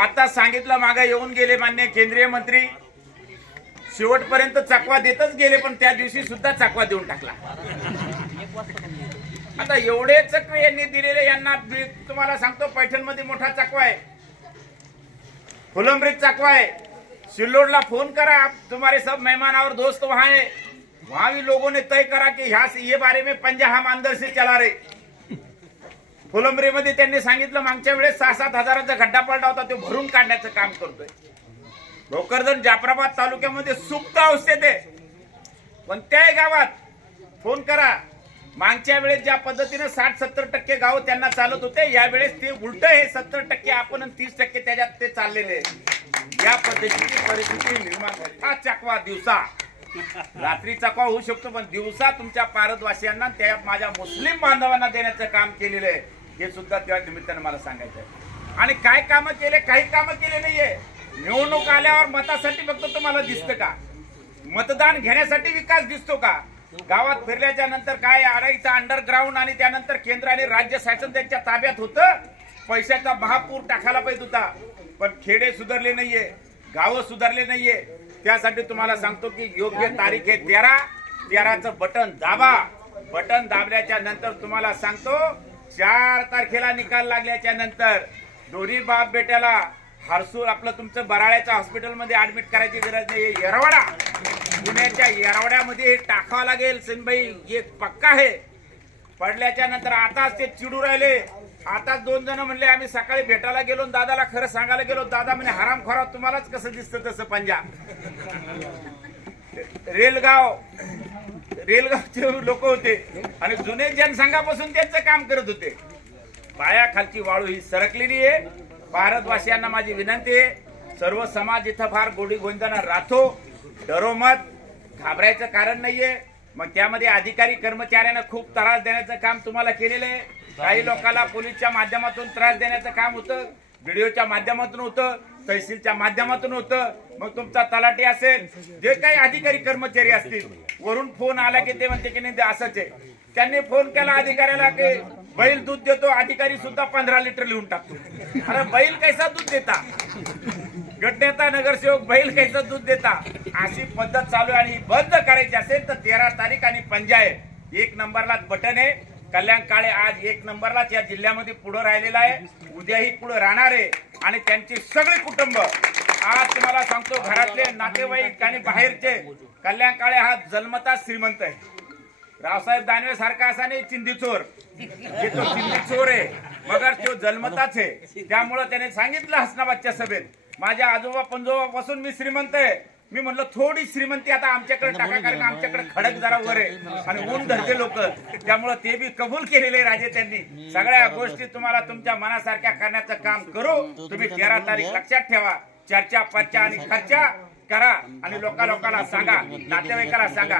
आता सांगितलं मागे येऊन गेले मान्य केंद्रीय मंत्री. शेवटपर्यंत चकवा देतच गेले पण त्या दिवशी सुद्धा चकवा देऊन टाकला. आता एवढे चकवे यांनी दिलेले यांना तुम्हाला सांगतो पैठणमध्ये मोठा चकवा आहे. फुलंब्रीत चकवा आहे. सिल्लोडला फोन करा आप तुम्हारे सब मेहमान और दोस्त वहां है. वहां भी लोगों ने तय करा की ह्या ये बारे में पंजा हम अंदर से चला रहे. फुलंब्रीमध्ये त्यांनी सांगितलं मागच्या वेळेस सहा सात हजाराचा खड्डा पडला होता तो भरून काढण्याचं काम करतोय. भोकरदन जाफराबाद तालुक्यामध्ये सुप्त अवस्थेत आहे. कोणत्याही गावात फोन करा. मागच्या वेळेस ज्या पद्धतीने साठ सत्तर टक्के गाव त्यांना चालत होते यावेळेस ते उलट हे सत्तर टक्के आपण तीस टक्के त्याच्यात ते चाललेले या पद्धतीची परिस्थिती निर्माण झाली. हा चकवा दिवसा. रात्री चकवा होऊ शकतो पण दिवसा तुमच्या पारदवासियांना त्या माझ्या मुस्लिम बांधवांना देण्याचं काम केलेलं आहे. हे सुद्धा त्या निमित्तानं मला सांगायचं आहे आणि काय कामं केले काही कामं केले नाहीये. निवडणूक आल्यावर मतासाठी फक्त तुम्हाला दिसतं का? मतदान घेण्यासाठी विकास दिसतो का? गावात फिरल्याच्या नंतर काय आडाईचा अंडरग्राऊंड आणि त्यानंतर केंद्र आणि राज्य शासन त्यांच्या ताब्यात होतं? पैशाचा महापूर टाकायला पाहिजे होता. पण खेडे सुधारले नाहीये गावं सुधारले नाहीये. त्यासाठी तुम्हाला सांगतो की योग्य तारीख आहे तेरा. तेराचं बटन दाबा. बटन दाबल्याच्या नंतर तुम्हाला सांगतो चार तारखेला निकाल लागल्याच्या नंतर दोन्ही बाप बेट्याला हरसूर आपलं तुमचं बराळ्याच्या हॉस्पिटलमध्ये ऍडमिट करायची गरज नाही येरवाडा. पुण्याच्या येरवाड्यामध्ये हे टाकावं लागेल सिनबाई हे पक्का आहे. पडल्याच्या नंतर आताच ते चिडू राहिले. आताच दोन जण म्हणले आम्ही सकाळी भेटायला गेलो आणि दादाला खरं सांगायला गेलो. दादा म्हणे हराम तुम्हालाच कसं दिसतं तसं पंजाब रेलगाव रेलगावचे लोक होते आणि जुने जनसंघापासून त्यांचं काम करत होते. पायाखालची वाळू ही सरकलेली आहे. भारतवासियांना माझी विनंती आहे सर्व समाज इथं फार गोडी गोंधळानं राहतो. डरो मत घाबरायचं कारण नाहीये. मग त्यामध्ये अधिकारी कर्मचाऱ्यांना खूप त्रास देण्याचं काम तुम्हाला केलेलं आहे. काही लोकांना पोलीसच्या माध्यमातून त्रास देण्याचं काम होतं. व्हिडिओच्या माध्यमातून होतं तहसीलच्या माध्यमातून होतं. मग तुमचा तलाठी असेल जे काही अधिकारी कर्मचारी असतील वरून फोन आला की ते म्हणते की नाही असंच आहे. त्यांनी फोन केला अधिकाऱ्याला की बैल दूध देतो अधिकारी सुद्धा पंधरा लिटर लिहून टाकतो. अरे बैल कैसा दूध देता? गटनेता नगरसेवक बैल कैसा दूध देता? अशी पद्धत चालू आहे आणि बंद करायची असेल तर तेरा तारीख आणि पंचायत एक नंबरला बटन आहे. कल्याण काळे आज एक नंबरलाच या जिल्ह्यामध्ये पुढे राहिलेला आहे. उद्याही पुढे राहणार आहे. आणि त्यांची सगळी कुटुंब. आज तुम्हाला सांगतो घरातले नातेवाईक आणि बाहेरचे. कल्याण काळे हा जन्मता श्रीमंत आहे. रावसाहेब दानवे सारखा असा नाही चिंदी चोर. हे तो चिंदी चोर आहे मगर तो जन्मताच आहे. त्यामुळं त्याने सांगितलं हसनाबादच्या सभेत माझ्या आजोबा पंजोबा पासून मी श्रीमंत आहे. मी म्हणलं थोडी श्रीमंती आता आमच्याकडे टाका कारण आमच्याकडे खडक जरा वर आहे. आणि ऊन धरते लोक. त्यामुळं ते बी कबूल केलेले राजे त्यांनी. सगळ्या गोष्टी तुम्हाला तुमच्या मनासारख्या करण्याचं काम करू. तुम्ही तेरा तारीख लक्षात ठेवा. चर्चा पर्चा आणि खर्चा करा आणि लोका लोकांना सांगा. नातेवाईकाला सांगा.